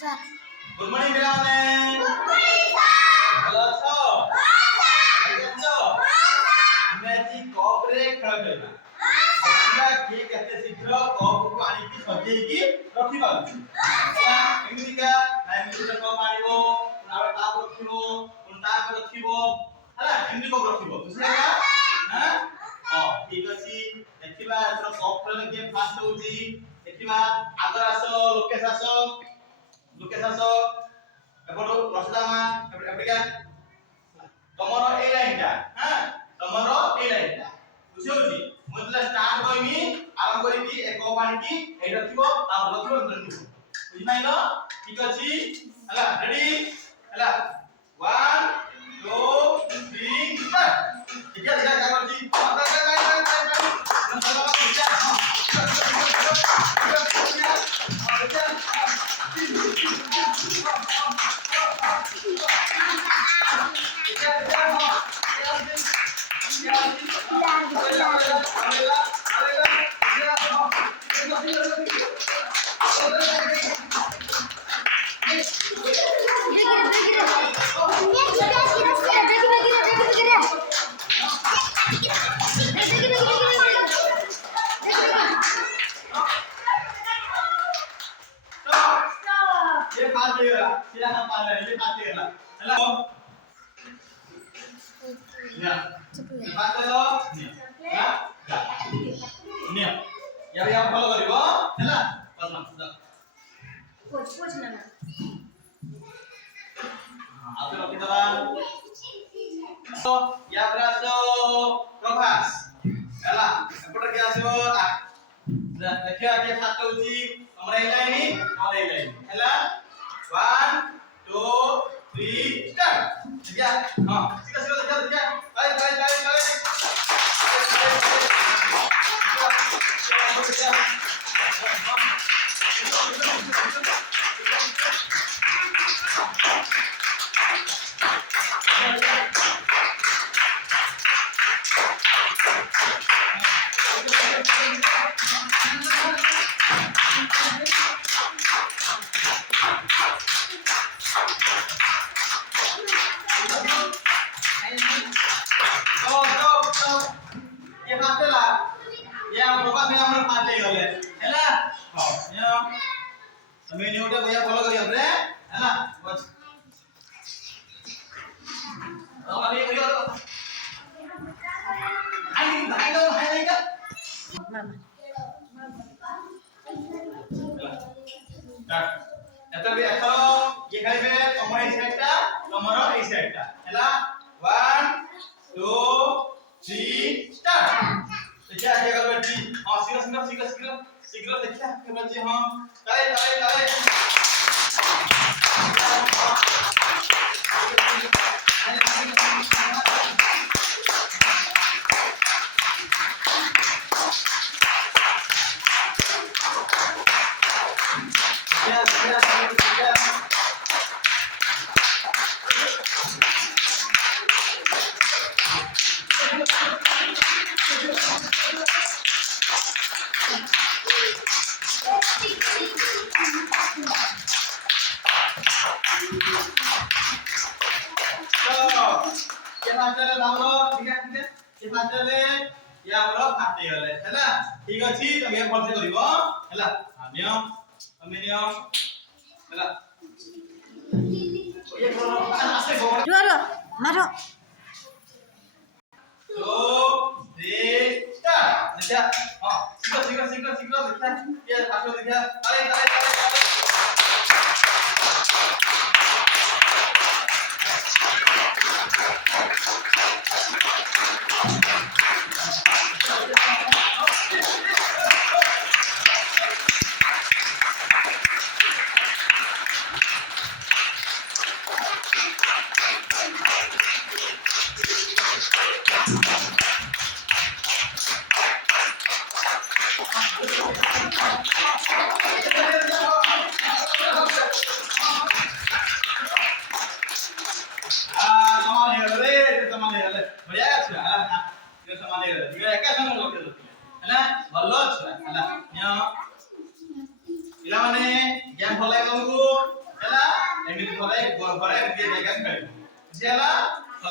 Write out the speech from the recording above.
Sir. Good morning পিলাମାନେ। Good morning sir. ভালো আছো? হ্যাঁ স্যার। ভালো আছো? হ্যাঁ স্যার। ଆମେ ଆଜି କପରେ ଖେଳ ଖେଳିବା। হ্যাঁ স্যার। କିଏ କେତେ ଶୀଘ୍ର କପକୁ ଆଣିକି ସଜେଇକି ରଖିପାରୁଛି। হ্যাঁ স্যার। ଏମିତିକା ଏମିତି କପ୍ ଆଣିବ, ଆଉ ତାପରେ ରଖିବ, ତାପରେ ରଖିବ, ହେଲା ଏମିତି କପ୍ ରଖିବ। ବୁଝିଲା? ହାଁ? ହଁ ଠିକ ଅଛି। ଦେଖିବା ଏଥର କପ୍ ଖେଳ ଗେମ୍ ଫାଷ୍ଟ ହଉଛି। ଦେଖିବା ଆଗର ଆସ ଲୋକେଶ ଆସ। লোকেশ আস এপটো রসদামা এপটিকা তোমার এই লাইনটা হ্যাঁ তোমার এই লাইনটা বুঝি হଉଛି ମୁଁ ଯେତେବେଳେ ଷ୍ଟାର୍ଟ କରିବି ଆରମ୍ଭ କରିକି ଏକ ପାଣିକି ଏଇଟା ଥିବ ତାପରେ ଥିବ ଏମିତି ଥିବ ବୁଝିପାଇଲ ଠିକ ଅଛି ହେଲା ରେଡି ହେଲା 1 2 3 ଷ୍ଟାର୍ଟ ଠିକ ଅଛି ଯା କରୁଛି ये फास्ट हो गया सीधा हम पाल रहे ये फास्ट हो गया हेलो या फास्ट हो या निया या फॉलो करिवो हैला बस ना पोछ ना आप रखि दबा तो या प्रयास प्रभास हैला एपटर के आसीबो देखियो आके फास्ट होची हमरा এই লাইন हमरा এই লাইন हैला 1 2 3 स्टार्ट ठीक है हां सीधा सीधा सीधा सीधा बाय बाय बाय बाय ये फास्ट ला ये हम प्रकाश में हमर फास्ट हो गले हैला हां ये हमें न्यूटा भैया फॉलो करिए हमरे हैला बस और अभी करियो हाई का मामा स्टार्ट एतर भी एथरो ये खाली में तमर এই সাইডটা तमर এই সাইডটা हैला 1 2 3 स्टार्ट देखिए आगे कर बैठी हां शीघ्र देखिए कर बैठी हां ताले फास्टर लाउलो ठीक है ये फास्टर ले या बरो फाटे गले हैला ठीक अछि तमे फलसे करिवो हैला नियो तमे नियो हैला ये करो आसे गो जोरो मारो 2 3 स्टार्ट देखा हां शीघ्र देखा ये फाटे देखा ताले ଘରେ ଘରେ ଗୋଟିଏ ଜାଗା ଖେଳିବୁ ବୁଝିହେଲା